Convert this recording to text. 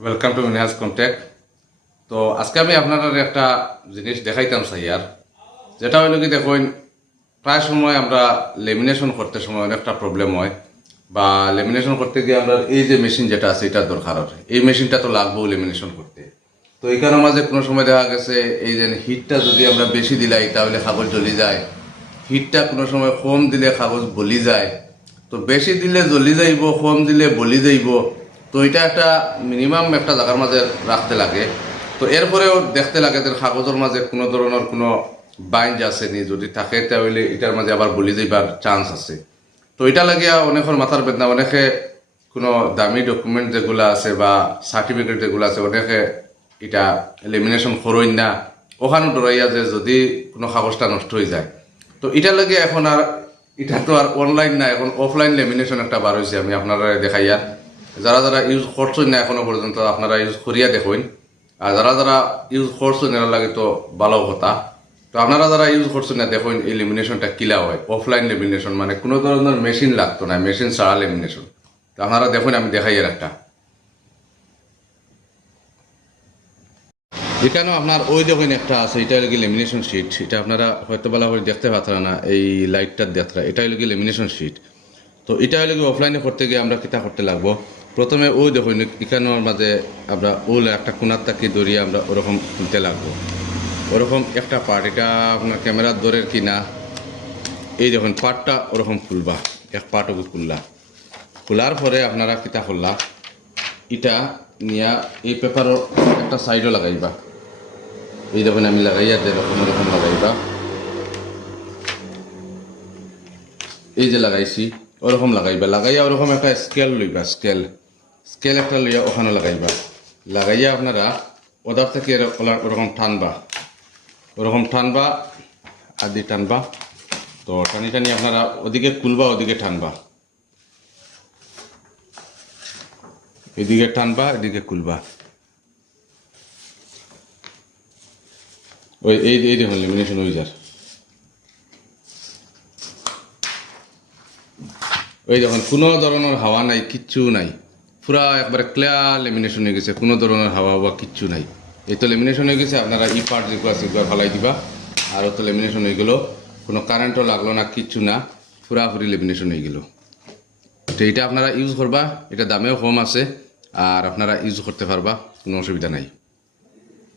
Welcome to Minhaj contact. তো আজকে আমি আপনার একটা জিনিস দেখাইতাম চাই যেটা হইল কি দেখুন, প্রায় সময় আমরা লেমিনেশন করতে সময় অনেকটা প্রবলেম হয়, বা লেমিনেশন করতে গিয়ে আমরা এই যে মেশিন যেটা আছে এটা দরকার হয়। এই মেশিনটা তো লাগবেও লেমিনেশন করতে। তো এখানের মাঝে কোনো সময় দেখা গেছে এই যে হিটটা যদি আমরা বেশি দিলাই তাহলে কাগজ জ্বলি যায়, হিটটা কোনো সময় কম দিলে কাগজ বলি যায়। তো বেশি দিলে জ্বলি যাইব, কম দিলে বলি যাইব। তো এটা একটা মিনিমাম একটা জায়গার মাঝে রাখতে লাগে। তো এরপরেও দেখতে লাগে যে কাগজের মাঝে কোনো ধরনের কোনো বাইঞ্জ আছে নি, যদি থাকে তাহলে এটার মাঝে আবার বলি যাইবার চান্স আছে। তো এটা লাগিয়া অনেকের মাথার বেদনা, অনেকে কোনো দামি ডকুমেন্ট যেগুলো আছে বা সার্টিফিকেট যেগুলো আছে অনেকে এটা লেমিনেশন করইন না, ওখানে ডরাইয়া যে যদি কোনো কাগজটা নষ্ট হয়ে যায়। তো এটা লাগে এখন আর এটা তো আর অনলাইন না, এখন অফলাইন লেমিনেশন একটা বার হয়েছে। আমি আপনারা দেখাইয়া, যারা যারা ইউজ করছেন না এখনো পর্যন্ত আপনারা ইউজ করিয়া দেখুন, আর যারা যারা ইউজ করছেন এর লাগে তো ভালো কথা। তো আপনারা যারা ইউজ করছেন না দেখুন এই লেমিনেশনটা কিলা হয়। অফলাইন লেমিনেশন মানে কোনো ধরনের মেশিন লাগতো না, মেশিন ছাড়া লেমিনেশন। তো আপনারা দেখুন, আমি দেখাই এর একটা। এখানেও আপনার ওই দেখুন একটা আছে, এটা হলো লেমিনেশন শিট। এটা আপনারা হয়তো বলা করে দেখতে পাচ্ছেন না, এই লাইটটার দেখা, এটা হলো লেমিনেশন শিট। তো এটা হলো অফলাইনে করতে গিয়ে আমরা কিতা করতে লাগবো, প্রথমে ওই দেখুন এখানের মাঝে আমরা ওল একটা কোনার তাকি দরিয়ে আমরা ওরকম তুলতে লাগবো। ওরকম একটা পার্ট, এটা আপনার ক্যামেরার দরের কিনা, এই দেখুন পার্টটা ওরকম খুলবা, এক পার্ট ওকে খুললা। খোলার পরে আপনারা কিতা করলা, এটা নিয়া এই পেপারও একটা সাইডও লাগাইবা। এই দেখুন আমি লাগাইয়া এরকম এরকম লাগাইবা, এই যে লাগাইছি ওরকম লাগাইবা। লাগাইয়া ওরকম একটা স্কেল লইবা, স্কেল স্কেল একটা লইয়া ওখানে লাগাইবা। লাগাইয়া আপনারা ওদার থেকে ওরকম টানবা, ওরকম টানবা, আদি টানবা। তো টানি টানি আপনারা ওদিকে খুলবা, ওদিকে টানবা, এদিকে টানবা, এদিকে খুলবা। ওই এই এই দেখুন লেমিনেশন হয়ে যার। ওই দেখুন কোনো ধরনের হাওয়া নাই, কিচ্ছু নাই, পুরা একবারে ক্লিয়ার লেমিনেশন হয়ে গেছে, কোনো ধরনের হাওয়া হাওয়া কিচ্ছু নাই। এই তো লেমিনেশন হয়ে গেছে। আপনারা ই পার্ট যেগুলো আছে এগুলো ফালাই দিবা। আর তো লেমিনেশন হয়ে গেলো, কোনো কারেন্টও লাগলো না, কিচ্ছু না, পুরাপুরি লেমিনেশন হয়ে গেল। তো এটা আপনারা ইউজ করবা, এটা দামেও কম আছে, আর আপনারা ইউজ করতে পারবা, কোনো অসুবিধা নাই।